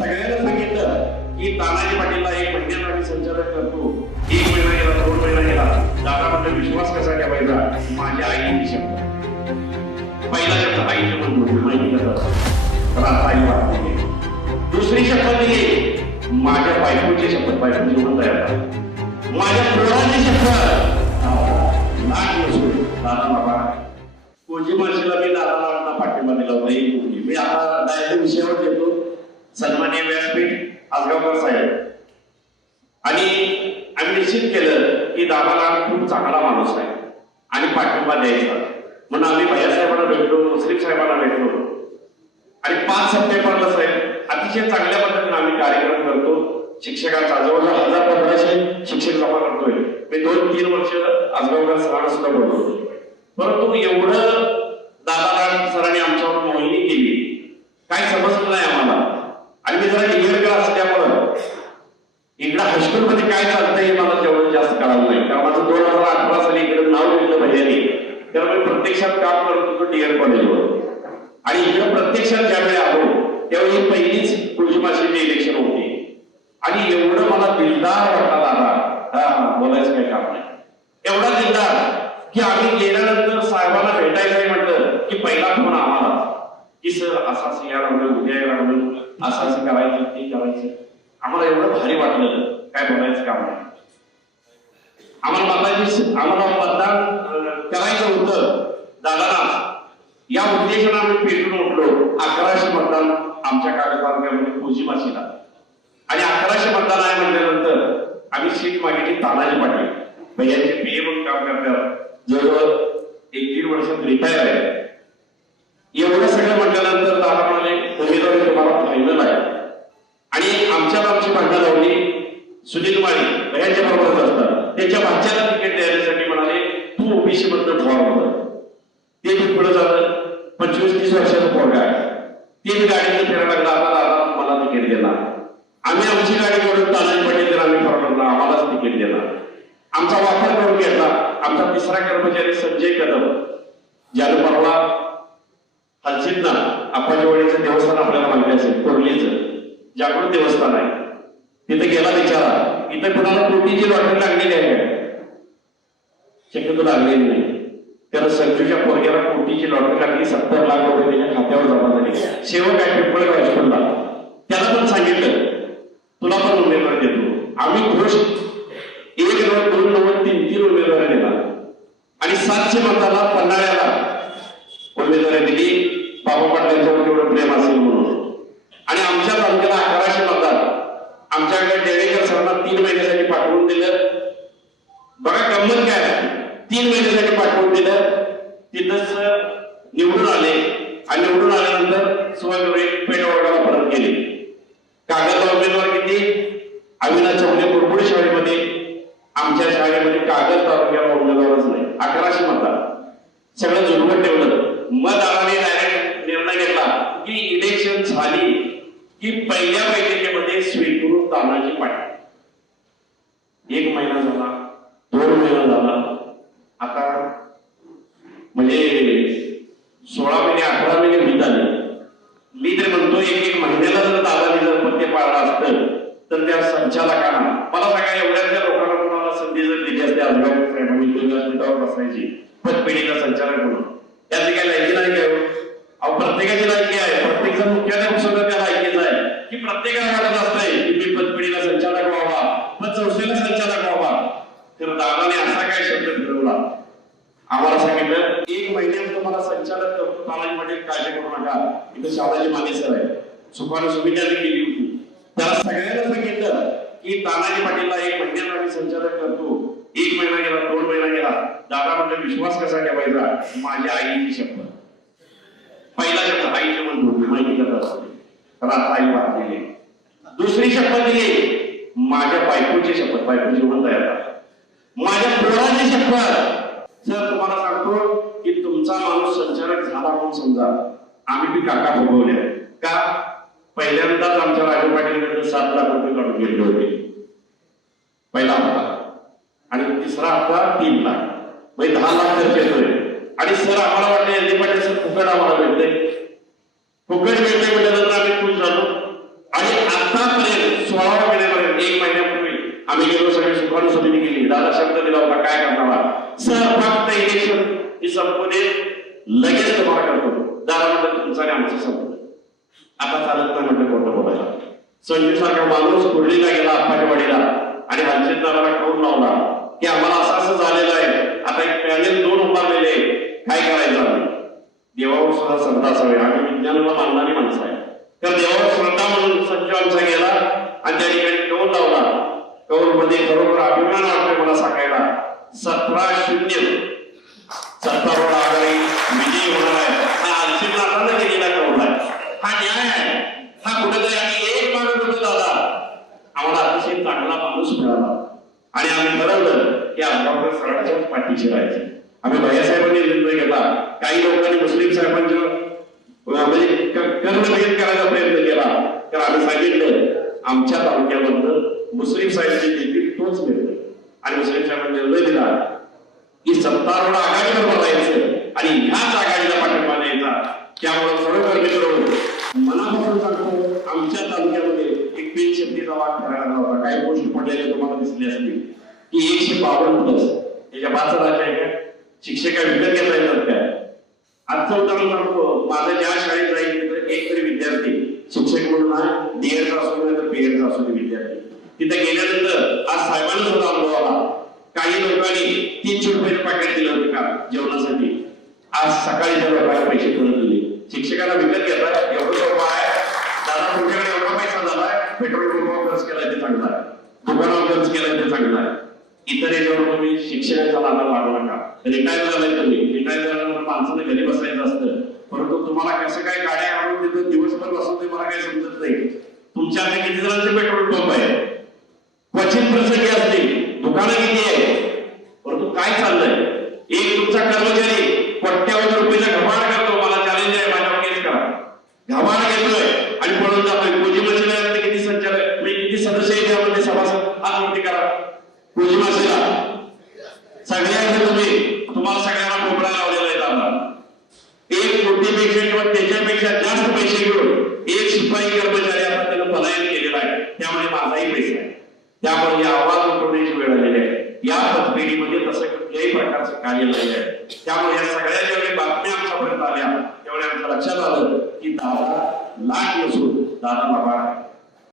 सगळ्यांना सांगितलं की तानाजी पाटीलला एक महिन्याला आम्ही संचालक करतो. एक महिना गेला दोन महिना गेला. दादा म्हणजे विश्वास कसा ठेवायचा? माझ्या आईने शब्द पहिला शब्द आईने म्हणून माहिती करतात तर आता आई वाटते दुसरी शपथ म्हणजे माझ्या बायकोचे शपथ बायकोचे म्हणता येतात माझ्या पोराची शपथ. नाक नसून दादा बाबा. कोजी माणसाला मी दादा पाठिंबा दिला होता? एक मुलगी. मी आता डायरेक्ट विषयावर येतो सन्मान्य व्यासपीठ आजगावकर साहेब. आणि आम्ही निश्चित केलं की दादाला खूप चांगला माणूस आहे. आणि पाठिंबा द्यायचा. म्हणून आम्ही भैयासाहेबांना भेटलो मुस्लिम साहेबांना भेटलो. आणि पाच सप्टेंबरला साहेब अतिशय चांगल्या पद्धतीने आम्ही कार्यक्रम करतो. शिक्षकांचा जवळजवळ हजार पंधराशे शिक्षक जमा करतोय. मी दोन तीन वर्ष आजगावकर सरांना सुद्धा बोलतो परंतु एवढं दादाला सरांनी आमच्यावर मोहिनी केली. काय समजलं नाही आम्हाला. आणि मी जरा निगरकर असल्यामुळं इकडं हायस्कूल मध्ये काय चालतंय हे मला तेवढं जास्त कळालं नाही. कारण माझं दोन हजार अठरा साली इकडे नाव घेतलं भैयानी. तेव्हा मी प्रत्यक्षात काम करत होतो डिअर कॉलेजवर आणि इकडे प्रत्यक्षात ज्यावेळी आलो त्यावेळी पहिलीच कुलजीमाशीची इलेक्शन होती. आणि एवढं मला दिलदार वाटला दादा हा बोलायचं काही काम नाही. एवढा दिलदार की आम्ही गेल्यानंतर साहेबांना भेटायला म्हटलं की पहिला फोन आम्हाला की सर असं असं या लागलं उद्या या लागलं असं असं करायचं ते करायचं आम्हाला एवढं भारी वाटलं काय बोलायचं काम नाही आम्हाला मतदाची आम्हाला मतदान करायचं होतं दादाला या उद्देशाने आम्ही पेटून उठलो अकराशे मतदान आमच्या कागद तालुक्यामध्ये माशीला आणि अकराशे मतदान आहे म्हटल्यानंतर आम्ही सीट मागितली तानाजी पाटील भैयाचे पीए म्हणून काम करतात जवळजवळ एक दीड वर्षात रिटायर आहे एवढं सगळं म्हटल्यानंतर दादा म्हणाले उमेदवारी तुम्हाला फायनल आहे आणि आमच्यात आमची भांडणं लावली सुनील माळी भैयाच्या बरोबरच असतात त्याच्या भाच्याला तिकीट देण्यासाठी म्हणाले तू ओबीसी मधलं फॉर्म भर ते मी पुढे झालं पंचवीस तीस वर्षाचा पोरगा आहे ते गाडीने फिरायला लागला. आता दादा मला तिकीट गेला आम्ही आमची गाडी काढून तानाजी पाटील तर आम्ही फॉर्म आम्हालाच तिकीट गेला आमचा वापर करून घेतला. आमचा तिसरा कर्मचारी संजय कदम. ज्यानं परवा हलसिद्धना आप्पाजीवाडीचं देवस्थान आपल्याला माहिती असेल कोरलीचं. जागृत देवस्थान आहे. तिथे गेला विचारा इथं कुणाला तुटीची लॉटरी लागलेली आहे? शक्यतो लागलेली नाही. त्याला संजूच्या पोरग्याला कोटीची लॉटरी लागली सत्तर लाख रुपये त्याच्या खात्यावर जमा झाले सेवक आहे पिंपळ हायस्कूलला त्याला पण सांगितलं. तुला पण उमेदवार देतो. आम्ही घोष एक नव्वद दोन नव्वद तीन तीन उमेदवार दिला आणि सातशे मताला पन्हाळ्याला उमेदवारी दिली. बाबा पाटलांच्यावर तेवढं प्रेम असेल म्हणून. आणि आमच्या तालुक्याला अकराशे मतदार. आमच्याकडे डेडेकर सरांना तीन महिन्यासाठी पाठवून दिलं. बघा गंमत काय तीन महिन्यासाठी पाठवून दिलं. तिथंच निवडून आले. आणि निवडून आल्यानंतर सुमारे पेट वर्गाला परत गेले कागद उमेदवार किती? अविनाश चौले कुरकुडी शाळेमध्ये. आमच्या शाळेमध्ये कागद तालुक्याला उमेदवारच नाही. अकराशे मतदार सगळं जुळवून ठेवलं. मत आम्ही डायरेक्ट निर्णय घेतला की इलेक्शन झाली की पहिल्या बैठकीमध्ये स्वीकृत तानाजी पाटील. एक महिना झाला दोन महिना झाला. आता म्हणजे सोळा महिने अठरा महिने होत आले मी तर म्हणतो एक एक महिन्याला जर दादाने जर पत्ते पाळलं असतं तर त्या संचालकांना. मला सांगा एवढ्या लोकांना कोणाला संधी जर दिली असते आजगाव साहेबांनी व्यासपीठावर बसायची पतपेढीचा संचालक म्हणून. त्याची काय लायकी नाही काय हो? अहो प्रत्येकाची लायकी आहे. प्रत्येक जण मुख्याध्यापक सुद्धा त्या लायकीच आहे. की प्रत्येकाला वाटत असतंय की मी पतपेढीला संचालक व्हावा पत संस्थेला संचालक व्हावा. तर दादाने असा काय शब्द ठरवला? सांगितलं एक महिन्यात तुम्हाला संचालक करतो तानाजी काळजी करू नका. इथे शाळाजी माने सर आहे सुखाने सुविधा केली होती. त्याला सगळ्यांना सांगितलं की तानाजी पाटीलला एक महिन्यात आम्ही संचालक करतो. एक महिना गेला दोन महिना गेला. दादा म्हणजे विश्वास कसा ठेवायचा? माझ्या आईची शब्द पहिला शब्द आईचे म्हणतो माहिती करत असते तर आता आई वाचलेली दुसरी शपथ ही माझ्या बायकोची शपथ बायकोची म्हणता येतात माझ्या पोराची शपथ. सर तुम्हाला आमदार समजा आम्ही ती काका भोगवल्या का? पहिल्यांदाच आमच्या राजू पाटील सात लाख रुपये काढून गेले होते. पहिला हप्ता. आणि तिसरा हप्ता तीन लाख. म्हणजे दहा लाख खर्च येतोय. आणि सर आम्हाला वाटलं यांनी पाटील सर फुकट आम्हाला भेटते फुकट भेटते म्हटल्यानंतर आम्ही खुश झालो. आणि आतापर्यंत सोळाव्या महिन्यापर्यंत एक महिन्यापूर्वी आम्ही गेलो सगळ्या सुखानु समिती गेली. दादा शब्द दिला होता काय करणार सर फक्त इलेक्शन ही संपूर्ण लगेच दादा म्हणतात तुमचा आणि आमचं संपलं आता चालत नाही म्हटलं कोणतं बोलायला संजू सारखा माणूस कुर्डीला गेला आप्पाच्या आणि हलचेत दादाला लावला. की आम्हाला असं असं झालेलं आहे. आता एक पॅनेल दोन उभारलेले काय करायचं आम्ही? देवावर सुद्धा श्रद्धा असावी. आम्ही विज्ञानाला मानणारी माणसं आहे. तर देवावर श्रद्धा म्हणून संजू आमचा गेला आणि त्या ठिकाणी कौल लावला. कौलमध्ये खरोखर अभिमान वाटतोय मला सांगायला. सतरा शून्य सत्तारूढ आघाडी विजयी होणार आहे हा अंतिम नातानं केलेला कौल आहे हा न्याय आहे हा कुठेतरी आम्ही एक मागत होतो दादा आम्हाला अतिशय चांगला माणूस मिळाला घडवलं हे ठरवलं की आमच्याकडे पाठीशी राहायचे. आम्ही भैयासाहेबांनी निर्णय घेतला. काही लोकांनी मुस्लिम साहेबांच्या म्हणजे कर्मभेद करायचा प्रयत्न केला. तर आम्ही सांगितलं आमच्या तालुक्यामधलं मुस्लिम साहेबांनी देखील तोच निर्णय. आणि मुस्लिम साहेबांनी निर्णय दिला की सत्तारूढ आघाडीवर बोलायचं आणि ह्याच आघाडीला पाठिंबा द्यायचा. त्यामुळे खरोखर मित्र मनापासून सांगतो आमच्या तालुक्यामध्ये एक पेन शेतीचा वाद ठरायला होता काही गोष्टी पडलेल्या तुम्हाला दिसल्या असतील. की एकशे बावन्न प्लस त्याच्या पाच आहे का शिक्षका विकत घेता येतात काय? आजचं उदाहरण सांगतो माझं ज्या शाळेत जाईल तर एक तरी विद्यार्थी शिक्षक म्हणून हा डीएडचा असू दे तर बीएडचा असू दे विद्यार्थी. तिथे गेल्यानंतर आज साहेबांनी सुद्धा अनुभव आला. काही लोकांनी तीनशे रुपयाचं पाकिट दिलं होतं का जेवणासाठी. आज सकाळी त्या लोकांना पैसे करून दिले. शिक्षकांना विकत घेतात एवढं सोपं आहे. दादा तुमच्याकडे एवढा पैसा झालाय पेट्रोल पंपावर खर्च केलाय ते चांगला आहे. दुकानावर खर्च केलाय ते चांगला आहे. इतर याच्यावर तुम्ही शिक्षणाचा लाभ वाढू नका. म्हणजे रिटायर झालाय तुम्ही? रिटायर झाल्यानंतर माणसाने घरी बसायचं असतं. परंतु तुम्हाला कसं काय गाड्या आणून तिथं दिवसभर बसून ते मला काही समजत नाही. तुमच्या किती जणांचे पेट्रोल पंप आहे? क्वचित प्रसंगी असते दुकानं किती आहे परंतु काय चाललंय? एक तुमचा कर्मचारी कोट्यावधी रुपयाचा घबाड करतो मला चॅलेंज आहे माझ्या केस करा. घबाड घेतोय आणि पळून जातोय. कोजिमाशिला किती संचालक म्हणजे किती सदस्य आहे त्यामध्ये सभासद आज करा. करा सगळ्या तुम्ही तुम्हाला सगळ्यांना कोपरा लावलेला आहे दादा एक कोटीपेक्षा किंवा त्याच्यापेक्षा जास्त पैसे घेऊन एक शिपाई कर्मचारी आपण त्याला पलायन केलेला आहे. त्यामुळे माझाही पैसा आहे. त्यामुळे या आवाज उठवण्याची वेळ आलेली आहे. या पतपेढीमध्ये तसं कुठल्याही प्रकारचं कार्य नाही आहे. त्यामुळे या सगळ्या ज्यावेळी बातम्या आमच्यापर्यंत आल्या तेवढ्या आमच्या लक्षात आलं की दादा लाख नसून दादा बाबा आहे.